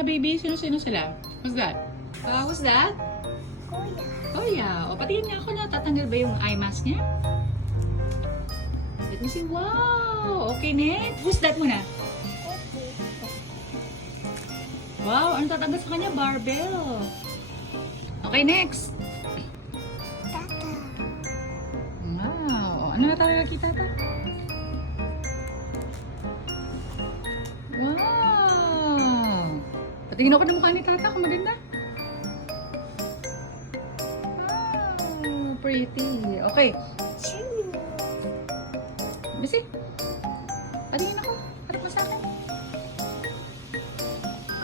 Baby, sino-sino sila? What's that? What's that? Kuya. Kuya. O, patingin niya ako na. Tatanggal ba yung eye mask niya? Let me see. Wow! Okay, next. Who's that muna? Wow, ano tatanggal sa kanya? Barbell. Okay, next. Tata. Wow. Ano na tayo nakita ta? Wow. Patingin ako ng mukha ni Tata kung maganda. Wow, pretty. Okay. Chimney. Let me see. Patingin ako. Harap mo sa akin.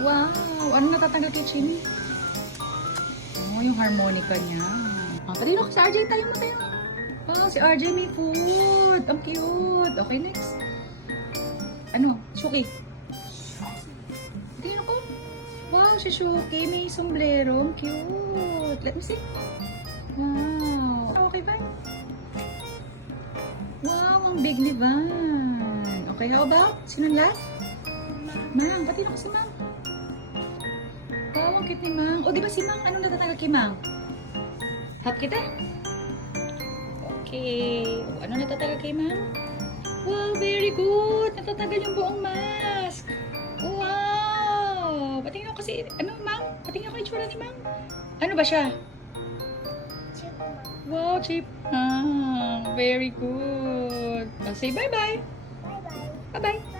Wow. Ano natatanggal kay Chimmy? Oh, yung harmonica niya. Patingin ako sa RJ. Tayo mo tayo. Wow, si RJ may food. Ang cute. Okay, next. Ano? Shuki. Patingin ako. Wow, si Shuki. May sombrero. Ang cute. Let me see. Wow. Okay ba? Wow, ang big ni Van. Okay, how about? Sino last? Mang, patingin ako si Mang. Wow, ang cute ni Mang. O, di ba si Mang? Anong natatanggal kay Mang? Hot kita? Okay. O, ano natatanggal kay Mang? Wow, very good. Natatanggal yung buong mask. Wow. Patingin ako kasi, ano, Mang? Patingin ako yung tsura ni Mang. Ano ba siya? Chipmunk. Wow, chipmunk. Very good. Say bye-bye. Bye-bye. Bye-bye.